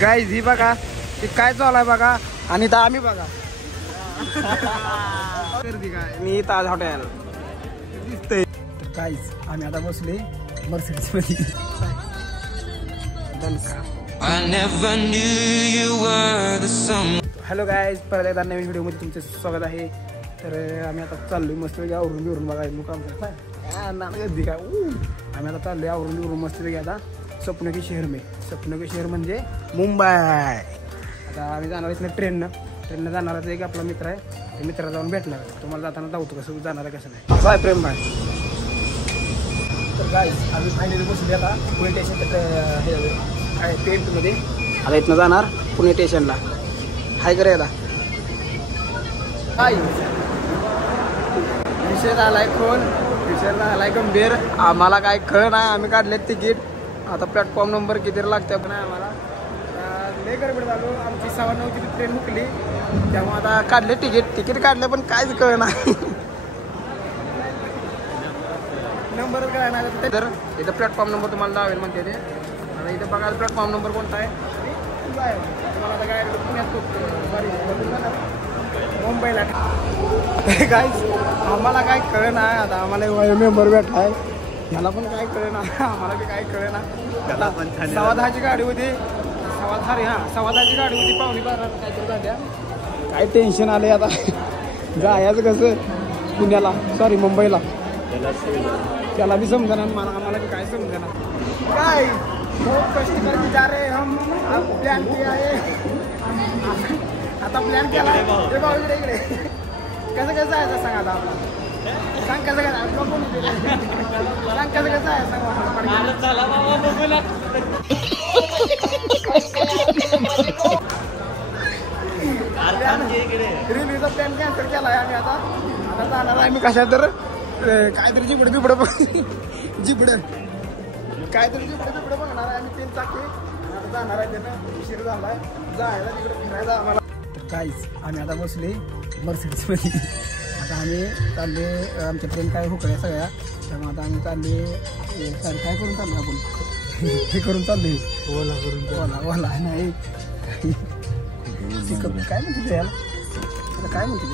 Guys ही बघा ती काय चालू आहे बघा आणि तर आम्ही बघा मी ताज हॉटेल दिसतंय. तर गाईज आम्ही आता बसले मर्सिडीज मध्ये. हॅलो गाईज, परत एकदा नवीन व्हिडिओ मध्ये तुमचे स्वागत आहे. तर आम्ही आता चाललोय मस्त वेगळी आवरून बिवरून बघा मुकाम काय आम्ही आता चाललोय आवरून बिवरून मस्त वेगळी आता सपनों के शहर म्हणजे मुंबई. आता आम्ही जाणार इथनं ट्रेननं जाणार आहे. एक आपला मित्र आहे, त्या मित्राला जाऊन भेटणार. तुम्हाला जाताना जाऊतो कसं जाणार आहे कसं नाही. काय प्रेम भाई. तर गाईज आम्ही फायनली बसली आता पुणे स्टेशन काय ट्रेनमध्ये. आता इथनं जाणार पुणे स्टेशनला. हाय करे आता काय विषय झालाय कोण विषय झालाय गंभीर. आम्हाला काय कळ नाही. आम्ही काढले तिकीट. आता प्लॅटफॉर्म नंबर किती लागते पण आम्हाला लय गडबड झालो. आमची 9:15ची ट्रेन मुकली त्यामुळे आता काढले तिकीट काढले पण काहीच कळ नाही. नंबरच काय नाही. तर इथं प्लॅटफॉर्म नंबर तुम्हाला लावेल म्हणते ते. आता इथं बघा प्लॅटफॉर्म नंबर कोणता आहे तुम्हाला. आता काय पुण्यात सॉरी मुंबईला काय आम्हाला काय कळ नाही. आता आम्हाला मेंबर भेटला आहे ह्याला पण काय कळे ना. आम्हाला बी काय कळे ना. 10:15ची गाडी होती. 10:15ची गाडी होती. 11:45 काहीतरी झाल्या. काय टेन्शन आले आता. जायचं कसं पुण्याला सॉरी मुंबईला त्याला बी समजा आम्हाला बी काय समजा काय. बहुत कष्ट करके जा रहे हम. प्लॅन किया आहे आता प्लॅन केला इकडे कसं जायचं सांगा आता आपला. सांग कसं काय सांग कसं कसं आहे रिव्ह्यूचा प्लॅन कॅन्सल केला आहे आम्ही. आता जाणार आहे मी कशा तर काहीतरी जिबड बघणार आहे. आम्ही 3 चाकी आता जाणार आहे. त्यानं उशीर झाला आहे जायला तिकडे फिरायला आम्हाला. तर काहीच आम्ही आता बसले मर्सिडीजमध्ये. आता आम्ही चालले आमच्या ट्रेन काय हुकड्या सगळ्या त्यामुळे आता आम्ही चालले काय करून चाललो आपण हे करून चाललोय ओला नाही काय म्हणते याला आता काय म्हणते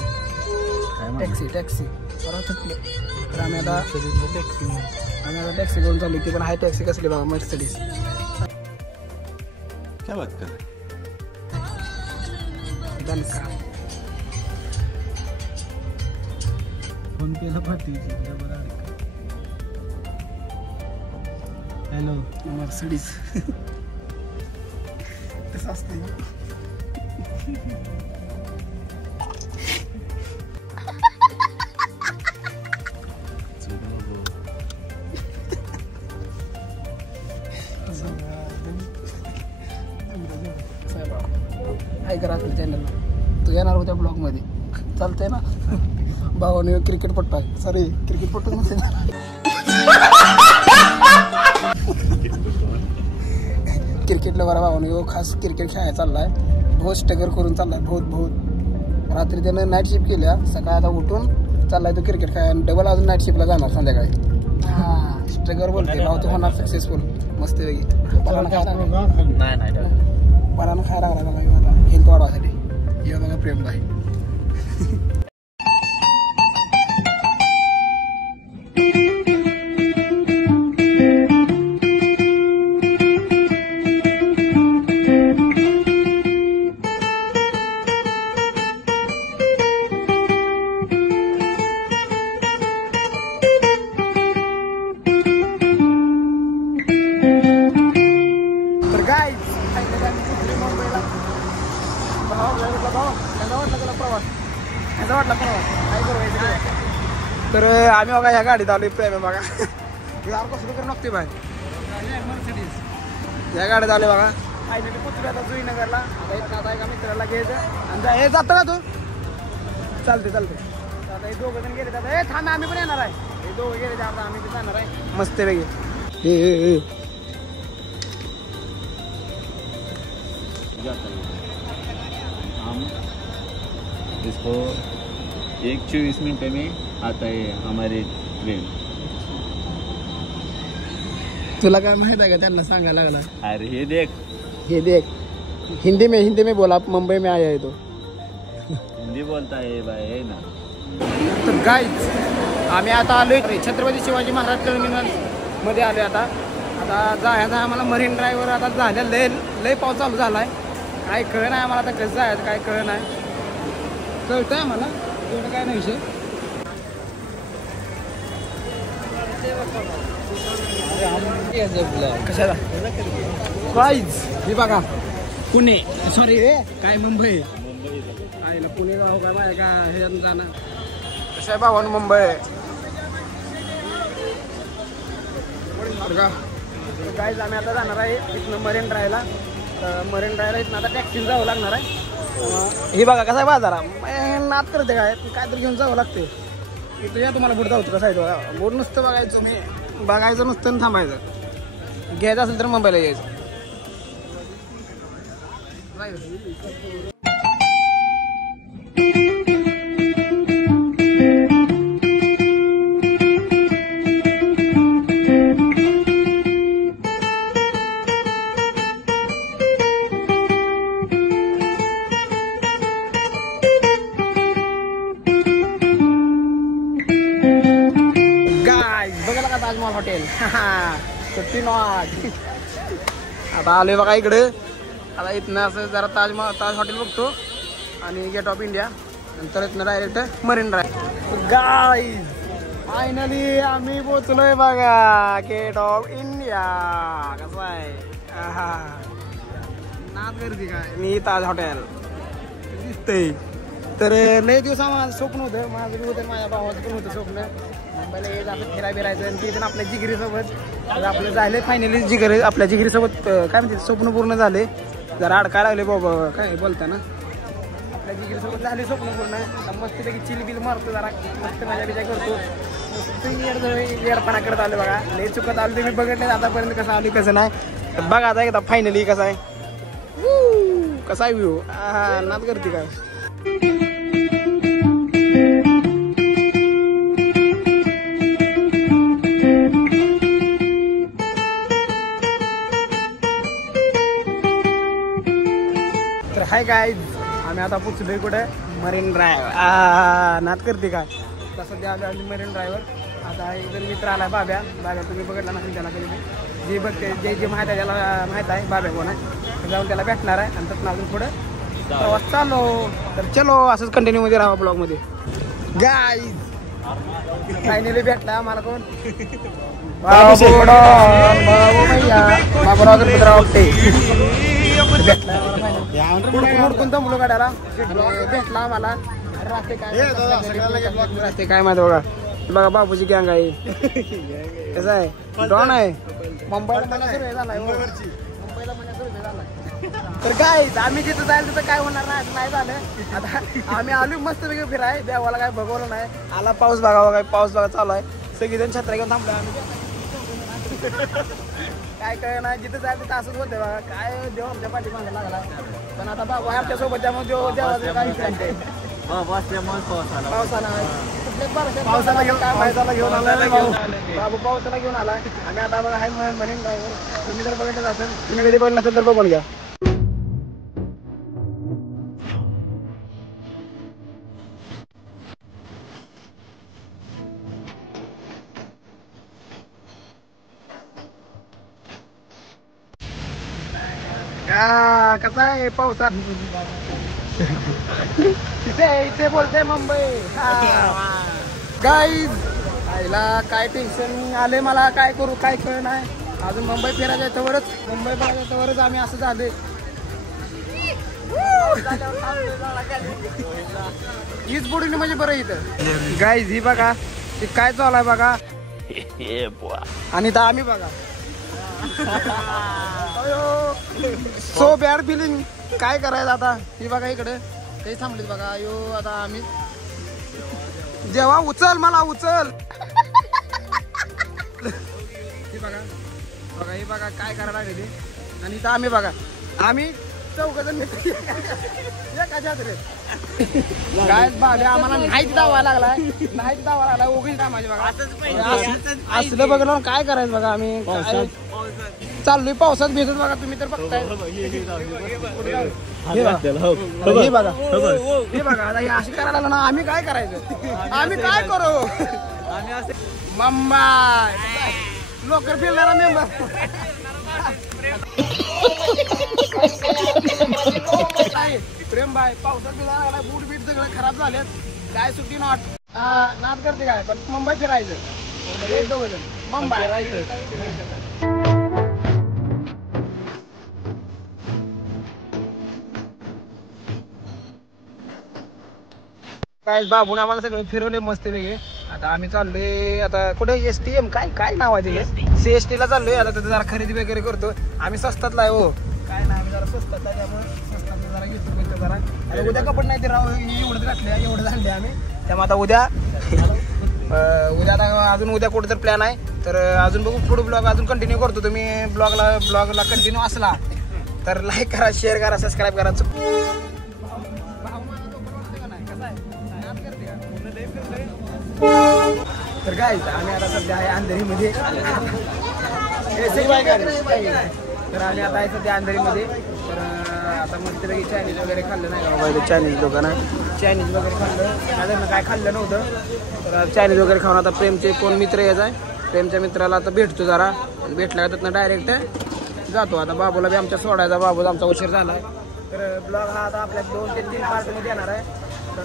टॅक्सी परत सुटले. तर आम्ही आता टॅक्सी करून चालू. ती पण हाय टॅक्सी कसली बघा मर्सिडीज. क्या बात कर फोन पेला पाठवते. हॅलो मर्सिडीज कसं असते. काय करा आपल्या चॅनलला तू येणार होत्या ब्लॉगमध्ये चालतंय ना. भावाने क्रिकेटपट्टू आहे सॉरी क्रिकेटपट्टू नसते क्रिकेटला बरा भावाने खास क्रिकेट खेळायला चाललाय. बहुत स्ट्रगल करून चाललाय बहुत. रात्री त्यानं नाईट शिफ्ट केल्या. सकाळी आता उठून चाललाय तो क्रिकेट खेळायला. डबल अजून नाईट शिफ्टला जाणार संध्याकाळी. हां स्ट्रगल बोलते भाऊ. तो होणार सक्सेसफुल मस्त वेगळी. परानं खायला लागला मला आता हेल्थ वाढवासाठी. हे बघा प्रेम भाई. तर आम्ही बघा ह्या गाडीत आलोय प्रेम बघा. यार कसं कर नक्की बाय या गाडीत आलोय बघा. फायनली पोचलो आता जुईनगरला. आता एका मित्राला घ्यायचं आणि हे जातं ना तू चालते. आता हे दोघं जण गेले. आता हे थांब आम्ही पण येणार आहे. हे दोघं गेले आता आम्ही पण जाणार आहे मस्त वेगळे. हम इसको 1:24 में आता है हमारे ट्रेन. तुला काय माहित आहे का त्यांना सांगायला लागला. अरे हे देख हे देख हिंदी में बोला, मुंबई में आया है तो हिंदी बोलता है भाई, है ना. तर गाईज आम्ही आता आलोय छत्रपती शिवाजी महाराज टर्मिनल मध्ये आलोय. आता जायचं आम्हाला मरीन ड्राईव्हवर आता झालं. लय पाऊस चालू झालाय. काय कळ नाही आम्हाला आता कसं जायचं, काय कळ नाही. कळतंय आम्हाला एवढं काय नाही विषय. कशाला गाईज हे बघा पुणे, सॉरी रे काय मुंबई आईला पुणे गाव काय बाय का ह्याच्यातून जाणं कसं आहे भावानं मुंबई गाईज. आम्ही आता जाणार आहे इथनं मरीन ड्रायव्हला. मरीन ड्रायव्हला इथनं आता टॅक्सीने जावं लागणार आहे. हे बघा कसा आहे बाजारा नात करते काय काहीतरी घेऊन जावं लागते. इथं या तुम्हाला बुड जाऊ कसं आहे तो बुड नुसतं बघायचं, मी बघायचं नुसतं थांबायचं. घ्यायचं असेल तर मुंबईला यायचं. बघायला का ताजमहल हॉटेल सुट्टी नॉट. आता आलोय बघा इकडे. आता इथनं असं जरा ताज हॉटेल बघतो आणि गेट ऑफ इंडिया, नंतर इथनं direct marine drive. Guys finally आम्ही पोचलोय बघा गेट ऑफ इंडिया. कसं आहे नाच गर्दी काय मी ताज हॉटेल दिसतंय. तर लय दिवस माझं स्वप्न होतं, माझं बी होतं, माझ्या भावाचं पण होतं स्वप्न मुंबईला यायचं आपलं फिरायला बिरायचं. आणि तिथून आपल्या जिगरीसोबत आपलं झालं फायनली. आपल्या जिगरीसोबत काय म्हणते स्वप्न पूर्ण झाले. जरा अडकायला लागले बाबा काय बोलताना. आपल्या जिगरीसोबत झाले स्वप्न पूर्ण. मस्तपैकी चिल बिल मारतो, जरा मस्त मजा बिजा करतो. येडपणा करत आलो बघा. लय चुकत आलो तुम्ही बघितलं आतापर्यंत कसं आली कसं नाही. तर बघा आता एकदा फायनली कसं आहे कसा आहे व्ह्यू. नाच करते काय. तर हाय गाईज आम्ही आता पोचलोय कुठे मरीन ड्राईव्ह. नात करते काय तसं द्या आम्ही मरीन ड्राईव्हवर. आता एक जण मित्र आलाय बाब्या तुम्ही बघितला नसेल त्याला कधी. जे बघते जे माहीत आहे त्याला माहीत आहे बाब्या कोण आहे. जाऊन त्याला भेटणार आहे आणि त्यातून अजून पुढे प्रवास चालू. तर चलो असंच कंटिन्यू मध्ये राहा ब्लॉग मध्ये. गाईज फायनली भेटला आम्हाला कोण बाबूराव कोणता मुलं काढायला भेटला आम्हाला. राहते काय माहिती बघा. बघा बाबूची गँग आहे. कसं आहे डॉन आहे. मुंबईला झालाय मुंबईला झालाय. तर काय आम्ही जिथं जाईल तिथं काय होणार नाही झालं. आता आम्ही आलो मस्त वेगळं फिराय. देवाला काय बघवलं नाही. आला पाऊस बघा काय पाऊस बघा चालू आहे. सगळीजण छत्र्या घेऊन थांबलो आम्ही. काय काय नाही जिथं जाईल तिथं असंच होतं बघा. काय देव आमच्या पाठी मागे लागला. पण आता बाबा आमच्या सोबत त्यामुळे देवाचं काय पावसाला घेऊन काय माहिती घेऊन आला बाबू. पावसाला घेऊन आला. आणि आता बघा हाय मरीन ड्राईव्हर. तुम्ही जर बघितलं असेल तुम्ही कधी बघितलं नसेल तर बघून घ्या. कसा आहे पावसात इथे बोलते मुंबई. गाईज आईला काय टेन्शन आले मला. काय करू काय कळ नाही. अजून मुंबई फिरायच्या याच्यावरच मुंबई बघायच्या याच्यावरच आम्ही असं झाले. हीच बुडीने म्हणजे बरं इथं. गाईज ही बघा काय चालू आहे बघा. आणि तर आम्ही बघा सो बॅड फिलिंग. काय करायचं आता. ही बघा इकडे काही थांबलीत बघा. यो आता आम्ही जेव्हा उचल मला उचल. ही बघा बघा ही बघा काय करायला लागली. आणि इथं आम्ही बघा आम्ही चौघजण मित्र एकाच्यात रे. काय बाबा आम्हाला नाहीच दावा लागलाय. नाहीच दावा लागलाय उगीच कामाची बघा. असलं बघलं काय करायचं बघा. आम्ही चाललोय पावसात भिजत बघा तुम्ही तर बघताय हे बघा हे बघा आता हे अशी करायला लागलं ना आम्ही काय करायचं आम्ही काय करू मुंबई लोकर फिरणारा मेंबर प्रेम बाय पावसात भिजला बूट बीट सगळं खराब झालेत काय सुट्टी नाद करते काय पण मुंबई फिरायचं मुंबई काय बाबून आम्हाला सगळं फिरवले मस्त वेगळे आता आम्ही चाललोय आता कुठे STM काय काय नाव आहे तिथे CST ला चाललोय आता तिथे जरा खरेदी वगैरे करतो आम्ही स्वस्तातला आहे हो काय नाही आम्ही जरा स्वस्तात आहे त्यामुळे स्वस्तात जरा घेतो जरा आणि उद्या कपड नाही ते राव एवढंच घातले एवढं झाले आम्ही त्यामुळे आता उद्या आता अजून उद्या कुठं तर प्लॅन आहे तर अजून बघू पुढे ब्लॉग अजून कंटिन्यू करतो तुम्ही ब्लॉगला कंटिन्यू असला तर लाईक करा शेअर करा सबस्क्राईब करा तर काय आम्ही आता सध्या आहे अंधेरीमध्ये तर आम्ही आता आहे सध्या अंधेरीमध्ये तर आता मस्तपैकी चायनीज वगैरे खाल्लं नाही चायनीज लोकांना चायनीज वगैरे खाल्लं काय खाल्लं नव्हतं तर चायनीज वगैरे खाऊन आता प्रेमचे कोण मित्र यायचा आहे प्रेमच्या मित्राला आता भेटतो जरा भेटला का त्यातनं डायरेक्ट जातो आता बाबूला बी आमच्या सोडायचा बाबूला आमचा उशीर झाला आहे तर ब्लॉग हा आता आपल्या 2 ते 3 पार्टमध्ये येणार आहे तर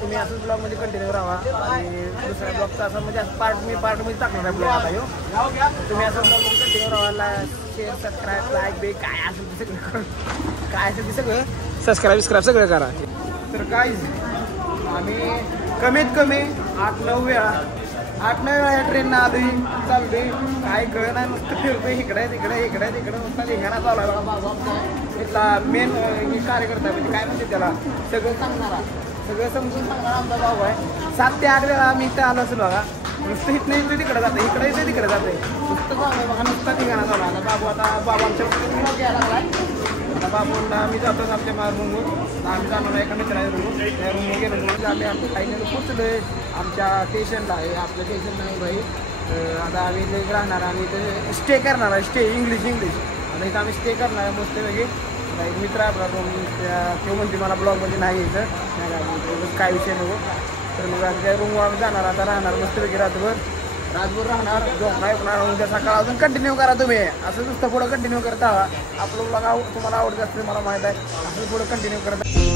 तुम्ही असंच ब्लॉगमध्ये कंटिन्यू राहा आणि दुसऱ्या ब्लॉगचा असं म्हणजे पार्टमध्ये टाकणार आहे ब्लॉग आता येऊ तुम्ही असं ब्लॉगमध्ये कंटिन्यू राहा शेअर सबस्क्राईब लाईक बे काय असेल ते सगळं काय असेल ते सगळं सबस्क्राईब सगळं करा तर काय आम्ही कमीत कमी 8-9 वेळा या ट्रेननं आलोय चाललोय काय कळ नाही नुसतं फिरतोय इकडे तिकडे नुसता लिहाणा चालू आहे बघा बाबा आमचा इथला मेन कार्यकर्ता म्हणजे काय म्हणते त्याला सगळं समजून सांगणारा आमचा भाऊ आहे 7 ते 8 वेळा आम्ही इथं आलो असेल बघा नुसतं इथं इथे तिकडे जाते इकडे तिकडे जाते नुसतं चालू बघा नुसता ठिकाणा चालू आता बाबू आमच्या घ्यायला लागला आता बाबूला आम्ही जातो आमच्या रूमवर आम्ही जाणार एका मित्राच्या रूमवर त्या रूमवर गेलो म्हणजे आम्ही आमच्या काही पोचलो आहे आमच्या स्टेशनला आहे आपलं स्टेशन नाही भाई आता आम्ही इथे राहणार आम्ही इथे स्टे करणार आहे स्टे इंग्लिश आता इथं आम्ही स्टे करणार आहे मस्त वेगळी आता एक मित्र आहे आपला रूम तो म्हणते मला ब्लॉगमध्ये नाही यायचं काय विषय नको तर मग त्या रूमवर आम्ही जाणार आता राहणार मस्त वेगळी रातभर राहणार झोपणार उद्या सकाळ अजून कंटिन्यू करा तुम्ही असं नुसतं पुढं कंटिन्यू करता आपलं ब्लॉग तुम्हाला आवडत असते मला माहीत आहे असं पुढं कंटिन्यू करता